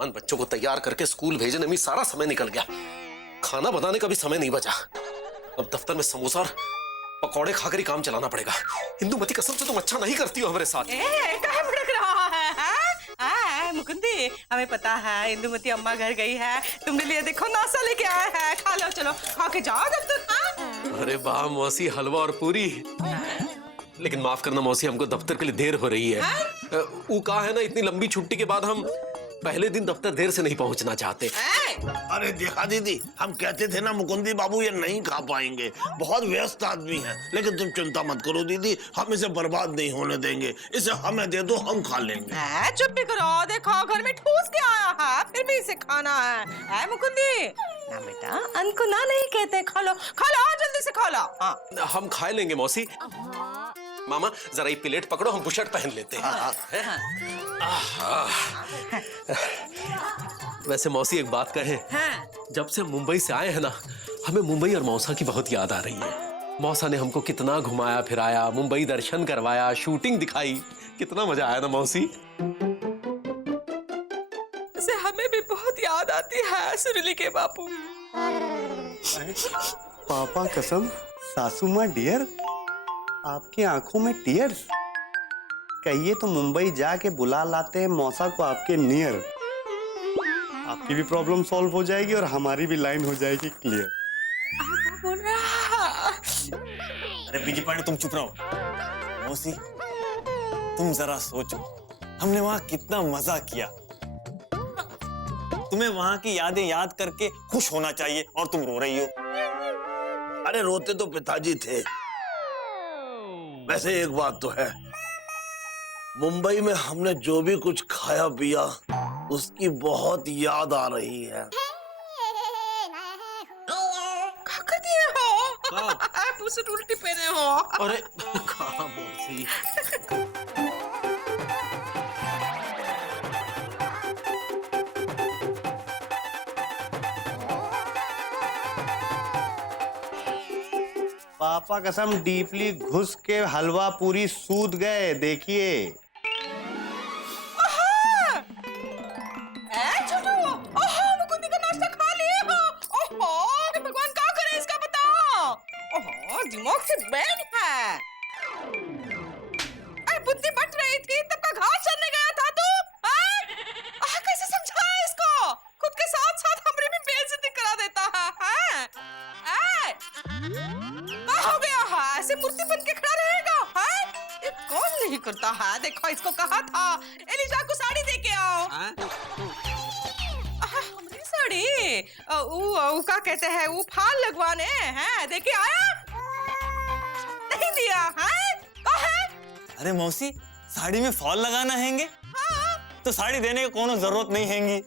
जवान बच्चों को तैयार करके स्कूल भेजने में सारा समय निकल गया, खाना बनाने का भी समय नहीं बचा। अब दफ्तर में समोसा और पकौड़े खाकर ही काम चलाना पड़ेगा। इंदुमती कसम से तुम अच्छा नहीं करती हो हमारे साथ। कहाँ भड़क रहा है मुकुंदी, हमें पता है इंदुमती अम्मा घर गई है, तुमने लिए देखो नाश्ता लेके आया है, खा लो, चलो खा के जाओ दफ्तर। अरे वाह मौसी, हलवा और पूरी। लेकिन माफ करना मौसी, हमको दफ्तर के लिए देर हो रही है। वो कहा है ना, इतनी लंबी छुट्टी के बाद हम पहले दिन दफ्तर देर से नहीं पहुंचना चाहते। अरे देखा दीदी, हम कहते थे ना मुकुंदी बाबू ये नहीं खा पाएंगे, बहुत व्यस्त आदमी है। लेकिन तुम चिंता मत करो दीदी, हम इसे बर्बाद नहीं होने देंगे, इसे हमें दे दो, हम खा लेंगे। चुप भी करो, देखो घर में ठूस के आया है, फिर भी इसे खाना है मुकुंदी। ना बेटा, अन्न को ना नहीं कहते, खा लो जल्दी से खा लो। हाँ हम खा लेंगे मौसी। मामा जरा ये प्लेट पकड़ो, हम बुशर्ट पहन लेते हैं। वैसे मौसी एक बात कहें, जब से मुंबई से आए हैं ना, हमें मुंबई और मौसा की बहुत याद आ रही है। मौसा ने हमको कितना घुमाया फिराया, मुंबई दर्शन करवाया, शूटिंग दिखाई, कितना मजा आया ना मौसी। से हमें भी बहुत याद आती है सुरीली के बापू। पापा कसम, सासू माँ डियर, आपकी आंखों में टीयर्स। कहिए तो मुंबई जाके बुला लाते हैं मौसा को आपके नियर। आपकी भी प्रॉब्लम सॉल्व हो जाएगी और हमारी भी लाइन हो जाएगी क्लियर। बोल रहा। अरे बीजी पांडे, तुम चुप रहो। मौसी तुम जरा सोचो, हमने वहां कितना मजा किया। तुम्हें वहां की यादें याद करके खुश होना चाहिए और तुम रो रही हो। अरे रोते तो पिताजी थे। वैसे एक बात तो है, मुंबई में हमने जो भी कुछ खाया पिया उसकी बहुत याद आ रही है। उल्टी पहने हो। अरे कहाँ मौसी। पापा कसम डीपली घुस के हलवा पूरी सूद गए, देखिए। मुकुंदी का नाश्ता खा लिए हो। ओहो भगवान, क्या करे इसका बताओ। ओहो दिमाग से बैठ है। बुद्धि बट रही थी तब का घास चलने गया था तू। कैसे समझाए इसको, खुद के साथ साथ हमरे भी बेइज्जती करा देता है। क्या हो गया है, ऐसे मूर्ति बन के खड़ा रहेगा है? ये कौन नहीं करता है। देखो इसको कहा था एलिजा को साड़ी दे के आओ। हमारी साड़ी वो क्या कहते हैं, वो फाल लगवाने हैं, देखे आया नहीं दिया है। अरे मौसी, साड़ी में फॉल लगाना हैंगे? हाँ। तो साड़ी देने की कोनो जरूरत नहीं हैंगी।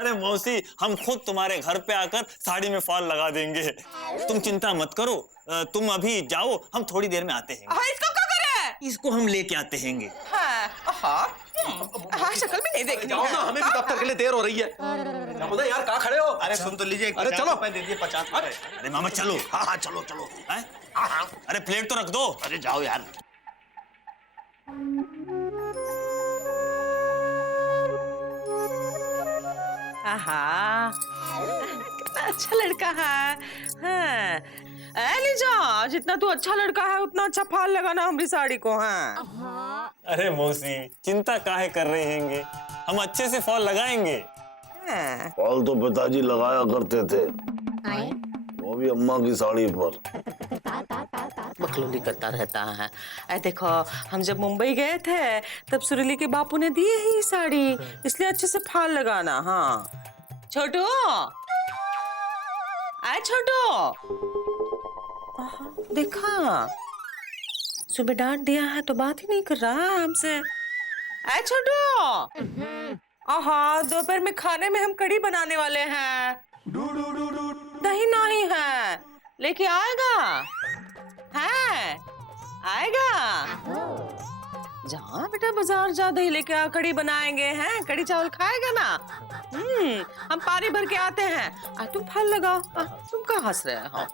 अरे मौसी, हम खुद तुम्हारे घर पे आकर साड़ी में फॉल लगा देंगे, तुम चिंता मत करो। तुम अभी जाओ, हम थोड़ी देर में आते हैं। इसको क्या करे? इसको हम लेके आते हैंगे। हाँ शक्ल भी नहीं देखनी जाओ ना, हमें भी दफ्तर के लिए देर हो रही है। जाओ यार, कहाँ खड़े हो? अरे सुन तो लीजिए, अरे चलो दे दिए 50 रुपए। अरे मामा चलो। हाँ चलो चलो। अरे प्लेट तो रख दो। अरे जाओ यार। कितना अच्छा लड़का है। हाँ। एलिजा, जितना तू अच्छा लड़का है उतना अच्छा फाल लगाना हमारी साड़ी को। हाँ। अरे मौसी, चिंता काहे कर रहे हैंगे, हम अच्छे से फॉल लगाएंगे। हाँ। फॉल तो पिताजी लगाया करते थे, वो भी अम्मा की साड़ी पर। बकलोली करता रहता है। देखो हम जब मुंबई गए थे तब सुरीली के बापू ने दी है ये साड़ी, इसलिए अच्छे से फाल लगाना। हाँ छोटू, आए छोटू। देखा सुबह डांट दिया है तो बात ही नहीं कर रहा है हमसे। आए छोटू। दोपहर में खाने में हम कढ़ी बनाने वाले हैं। दही नहीं है, लेके आएगा है? आएगा? जा बेटा बाजार जा, दही लेके आ, कढ़ी बनाएंगे हैं, कढ़ी चावल खाएगा ना। हम पानी भर के आते हैं, तुम फल लगाओ। तुम कहाँ हंस रहे हो?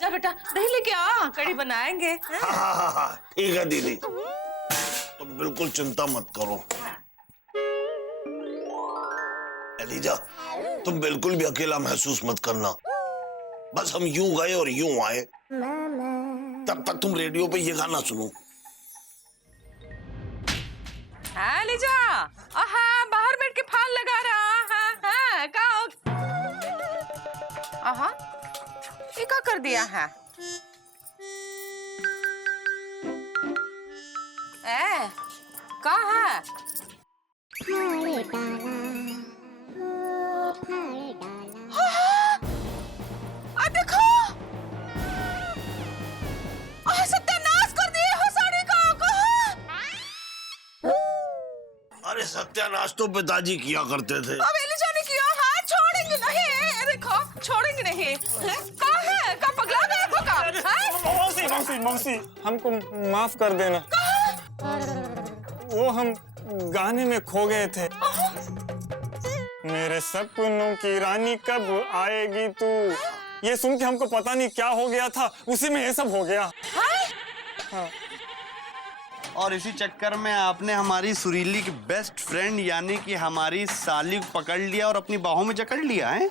जा बेटा दही लेके आ, कढ़ी बनाएंगे। हाँ ठीक है दीदी, तुम बिल्कुल चिंता मत करो। एलिजा, तुम बिल्कुल भी अकेला महसूस मत करना। बस हम यूं गए और यूं आए। तब तक तुम रेडियो पे ये गाना सुनो। हाँ लीजा, हाँ बाहर बैठ के फाल लगा रहा। हाँ हाँ आहा, ये क्या कर दिया है? ए, कहाँ है? देखो, सत्यानाश कर दिए हो साड़ी का। अरे सत्यानाश तो पिताजी किया करते थे। अब एलिजा ने किया। हाँ, छोड़ेंगे नहीं। देखो, छोड़ेंगे नहीं। कहाँ है? कहाँ पगला गया हो का? मौसी मौसी मौसी, हमको माफ कर देना। वो हम गाने में खो गए थे। मेरे सपनों की रानी कब आएगी तू, ये सुन के हमको पता नहीं क्या हो गया था, उसी में ये सब हो गया। हाँ। और इसी चक्कर में आपने हमारी सुरीली की बेस्ट फ्रेंड यानी कि हमारी साली को पकड़ लिया और अपनी बाहों में जकड़ लिया है।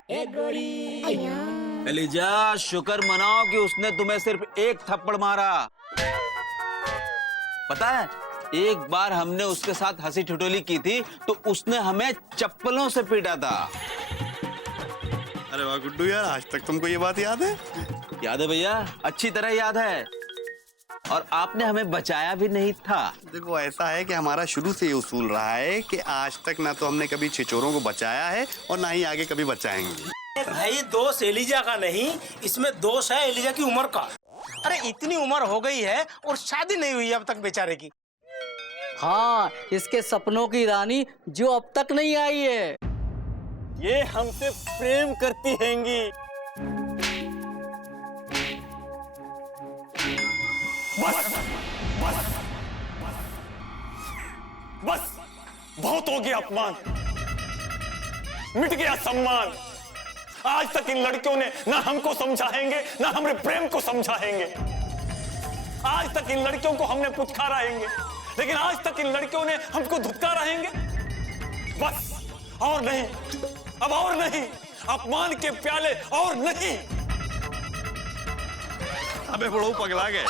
एलिजा, शुक्र मनाओ कि उसने तुम्हें सिर्फ एक थप्पड़ मारा। पता है, एक बार हमने उसके साथ हंसी ठिठोली की थी तो उसने हमें चप्पलों से पीटा था। अरे वाह गुड्डू यार, आज तक तुमको ये बात याद है? याद है भैया, अच्छी तरह याद है। और आपने हमें बचाया भी नहीं था। देखो ऐसा है कि हमारा शुरू से ये उसूल रहा है कि आज तक ना तो हमने कभी छिचोरों को बचाया है और ना ही आगे कभी बचाएंगे। भाई दोष एलिजा का नहीं, इसमें दोष है एलिजा की उम्र का। अरे इतनी उम्र हो गई है और शादी नहीं हुई अब तक बेचारे की। हाँ, इसके सपनों की रानी जो अब तक नहीं आई है। ये हमसे प्रेम करती हैंगी। बस बस बस, बहुत हो गया अपमान, मिट गया सम्मान। आज तक इन लड़कियों ने ना हमको समझाएंगे ना हमारे प्रेम को समझाएंगे। आज तक इन लड़कियों को हमने पुचकाराएंगे, लेकिन आज तक इन लड़कियों ने हमको धुतकाराएंगे। बस, और नहीं, अब और नहीं, अपमान के प्याले और नहीं। अबे बड़ो पगला गए।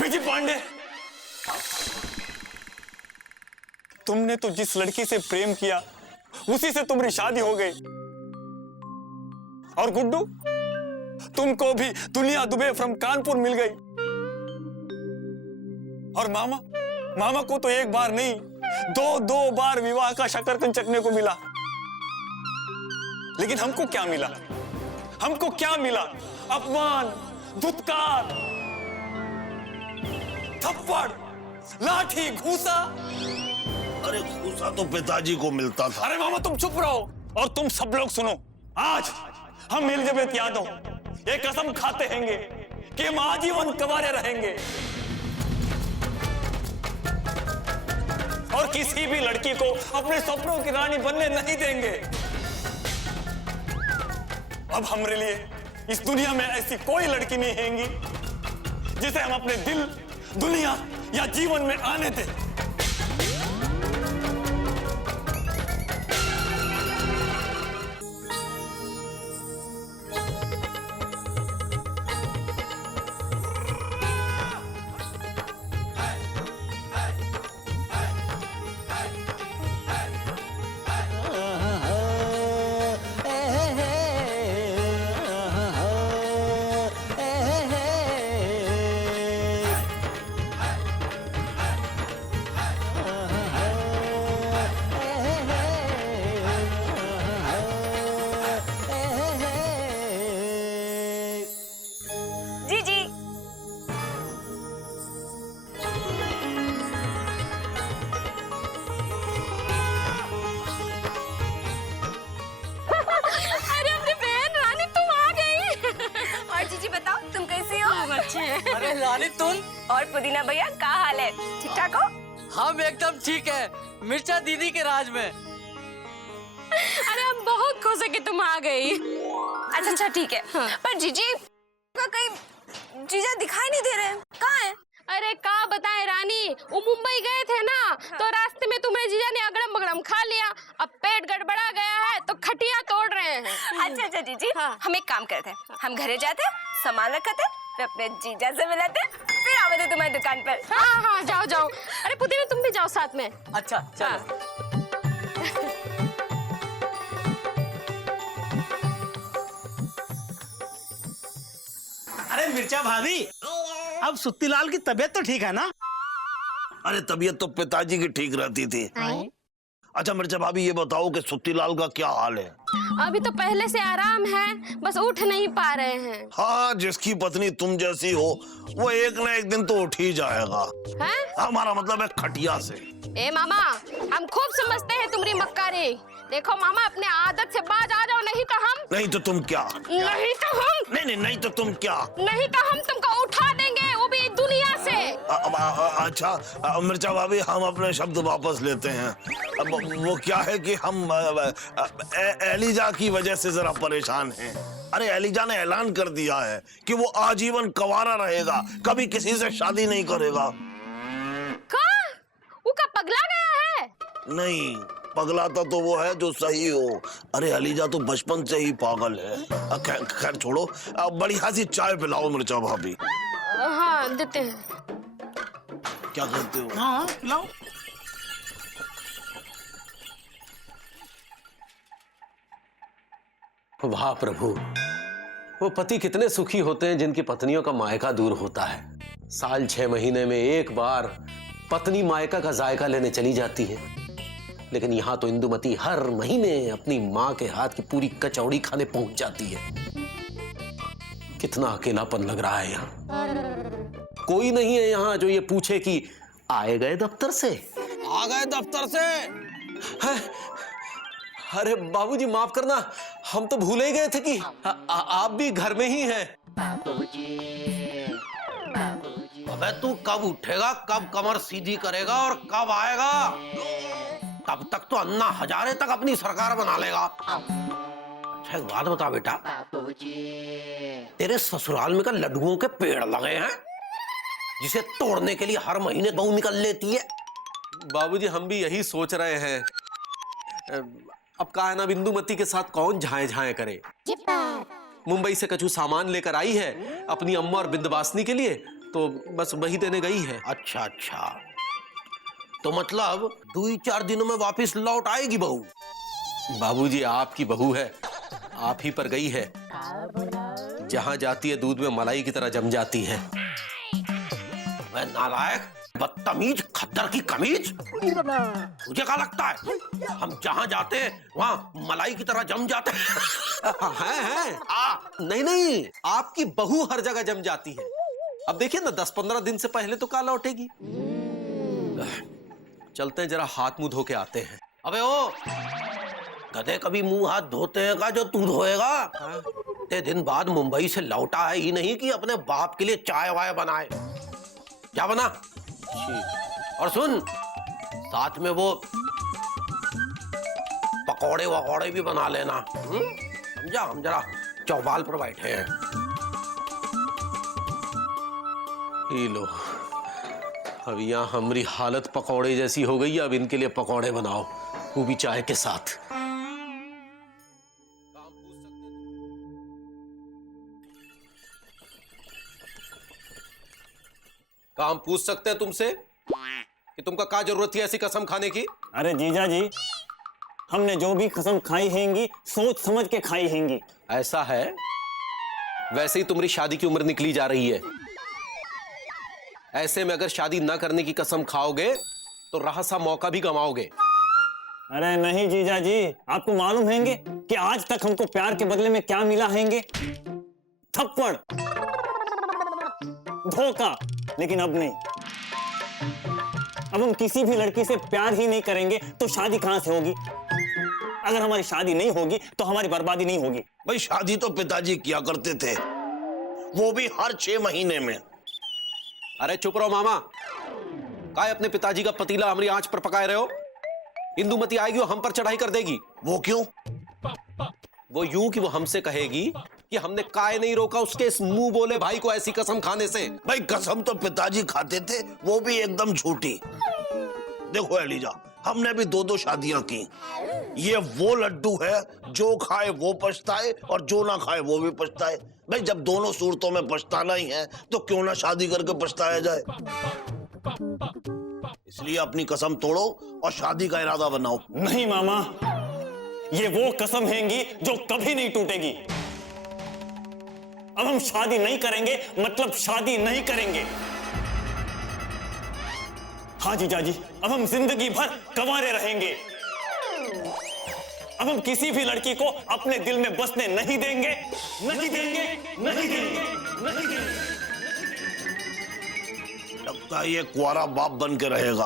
विजय पांडे, तुमने तो जिस लड़की से प्रेम किया उसी से तुम्हारी शादी हो गई। और गुड्डू, तुमको भी दुनिया दुबे फ्रॉम कानपुर मिल गई। और मामा को तो एक बार नहीं, दो बार विवाह का शकरकंद चखने को मिला। लेकिन हमको क्या मिला? हमको क्या मिला? अपमान, धुतकार, थप्पड़, लाठी, घूसा। अरे घूसा तो पिताजी को मिलता था। अरे मामा तुम चुप रहो और तुम सब लोग सुनो। आज हम एलिजाबेथ यादव ये कसम खाते हैंगे कि हम आजीवन कंवारे रहेंगे और किसी भी लड़की को अपने सपनों की रानी बनने नहीं देंगे। अब हमारे लिए इस दुनिया में ऐसी कोई लड़की नहीं हैगी जिसे हम अपने दिल, दुनिया या जीवन में आने दें। अरे रानी तुम और पुदीना भैया क्या हाल है? ठीक ठाक हो? हम एकदम ठीक है, मिर्चा दीदी के राज में। अरे हम बहुत खुश है कि तुम आ गई। अच्छा ठीक है। हाँ। पर जीजी का कहीं जीजा दिखाई नहीं दे रहे, कहाँ है? अरे का बताए रानी, वो मुंबई गए थे ना। हाँ। तो रास्ते में तुम्हारे जीजा ने अगड़म बगड़म खा लिया अब पेट गड़बड़ा गया है तो खटिया तोड़ रहे हैं। अच्छा अच्छा जीजी, हाँ। हम एक काम करते हैं, हम घरे जाते हैं, सामान रखते हैं, फिर अपने जीजा से मिलाते हैं, फिर आवे तुम्हारी दुकान पर। हाँ हाँ जाओ जाओ। अरे पुदीना तुम भी जाओ साथ में। अच्छा चलो। अरे मिर्चा भाभी, अब सुत्तीलाल की तबीयत तो ठीक है ना? अरे तबीयत तो पिताजी की ठीक रहती थी। अच्छा मिर्चा भाभी, ये बताओ कि सुत्तीलाल का क्या हाल है? अभी तो पहले से आराम है, बस उठ नहीं पा रहे हैं। हाँ, जिसकी पत्नी तुम जैसी हो वो एक न एक दिन तो उठ ही जाएगा। हैं? हमारा मतलब है खटिया से। ए मामा, हम खूब समझते हैं तुम्हारी मक्कारी। देखो मामा, अपने आदत से बाज आ जाओ, नहीं तो हम। नहीं तो तुम क्या? नहीं तो हम। नहीं तो तुम क्या? नहीं तो हम तुमको उठा देंगे, वो भी दुनिया से। अच्छा मिर्चा भाभी, हम अपने शब्द वापस लेते हैं। अब वो क्या है कि हम एलिजा की वजह से जरा परेशान हैं। अरे एलिजा ने ऐलान कर दिया है कि वो आजीवन कंवारा रहेगा, कभी किसी से शादी नहीं करेगा। वो का पगला गया है? नहीं, पगलाता तो वो है जो सही हो। अरे एलिजा तो बचपन से ही पागल है। खैर छोड़ो, बढ़िया सी चाय पिलाओ मिर्चा भाभी। हाँ देते हैं। क्या करते हो? हाँ लाओ। वाह प्रभु, वो पति कितने सुखी होते हैं जिनकी पत्नियों का मायका दूर होता है। साल 6 महीने में एक बार पत्नी मायका का जायका लेने चली जाती है, लेकिन यहां तो इंदुमती हर महीने अपनी मां के हाथ की पूरी कचौड़ी खाने पहुंच जाती है। कितना अकेलापन लग रहा है यहाँ। कोई नहीं है यहाँ जो ये पूछे कि आए गए दफ्तर से? आ गए दफ्तर से। है? अरे बाबूजी माफ करना, हम तो भूल ही गए थे कि आप भी घर में ही हैं। अबे तू कब उठेगा, कब कमर सीधी करेगा और कब आएगा? तब तक तो अन्ना हजारे तक अपनी सरकार बना लेगा। अच्छा एक बात बता बेटा, तेरे ससुराल में का लड्डुओं के पेड़ लगे हैं जिसे तोड़ने के लिए हर महीने बहू निकल लेती है? बाबूजी हम भी यही सोच रहे हैं। अब कहा है ना, बिंदुमती के साथ कौन झाए झाए करे। मुंबई से कछु सामान लेकर आई है अपनी अम्मा और बिंदवासिनी के लिए, तो बस वही देने गई है। अच्छा अच्छा, तो मतलब 2-4 दिनों में वापस लौट आएगी बहू? बाबूजी आपकी बहू है, आप ही पर गई है। जहां जाती है दूध में मलाई की तरह जम जाती है। वह नालायक, बदतमीज, खद्दर की कमीज। तुझे क्या लगता है हम जहां जाते हैं वहां मलाई की तरह जम जाते हैं? हैं। नहीं, आपकी बहू हर जगह जम जाती है। अब देखिए ना, 10-15 दिन से पहले तो कहाँ लौटेगी। चलते हैं, जरा हाथ मुंह धो के आते हैं। अबे ओ गधे, कभी मुंह हाथ धोते हैं का जो तू धोएगा? इतने दिन बाद मुंबई से लौटा है ही नहीं कि अपने बाप के लिए चाय वाय बनाए। क्या बना? और सुन, साथ में वो पकौड़े वकौड़े भी बना लेना, समझा? हम जरा चौपाल पर बैठे हैं। ये लो, अब यहाँ हमारी हालत पकौड़े जैसी हो गई है। अब इनके लिए पकौड़े बनाओ, वो भी चाय के साथ। काम पूछ सकते हैं तुमसे कि तुमका क्या जरूरत थी ऐसी कसम खाने की? अरे जीजा जी, हमने जो भी कसम खाई हैंगी सोच समझ के खाई हैंगी। ऐसा है? वैसे ही तुम्हारी शादी की उम्र निकली जा रही है। ऐसे में अगर शादी ना करने की कसम खाओगे तो रहा सा मौका भी गंवाओगे। अरे नहीं जीजा जी, आपको मालूम हैंगे कि आज तक हमको प्यार के बदले में क्या मिला हैंगे? थप्पड़, धोखा। लेकिन अब नहीं, अब हम किसी भी लड़की से प्यार ही नहीं करेंगे तो शादी कहां से होगी? अगर हमारी शादी नहीं होगी तो हमारी बर्बादी नहीं होगी। भाई शादी तो पिताजी किया करते थे, वो भी हर 6 महीने में। अरे चुप रहो मामा, काय अपने पिताजी का पतीला हमारी आंच पर पकाए रहे हो? इंदुमती आएगी वो हम पर चढ़ाई कर देगी। वो क्यों? वो यूं कि वो हमसे कहेगी कि हमने काय नहीं रोका उसके इस मुंह बोले भाई को ऐसी कसम खाने से। भाई कसम तो पिताजी खाते थे, वो भी एकदम झूठी। देखो एलिजा, हमने भी 2-2 शादियां की। ये वो लड्डू है जो खाए वो पछताए और जो ना खाए वो भी पछताए। भाई जब दोनों सूरतों में पछताना ही है तो क्यों ना शादी करके पछताया जाए। इसलिए अपनी कसम तोड़ो और शादी का इरादा बनाओ। नहीं मामा, ये वो कसम हैगी जो कभी नहीं टूटेगी। अब हम शादी नहीं करेंगे मतलब शादी नहीं करेंगे। हाँ जीजा जी, अब हम जिंदगी भर कंवारे रहेंगे। अब हम किसी भी लड़की को अपने दिल में बसने नहीं देंगे, नहीं देंगे, नहीं देंगे, नहीं देंगे। लगता है ये कुआरा बाप बन के रहेगा।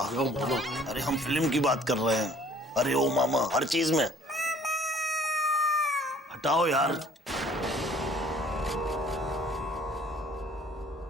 अरे हम फिल्म की बात कर रहे हैं। अरे ओ मामा, हर चीज में हटाओ यार।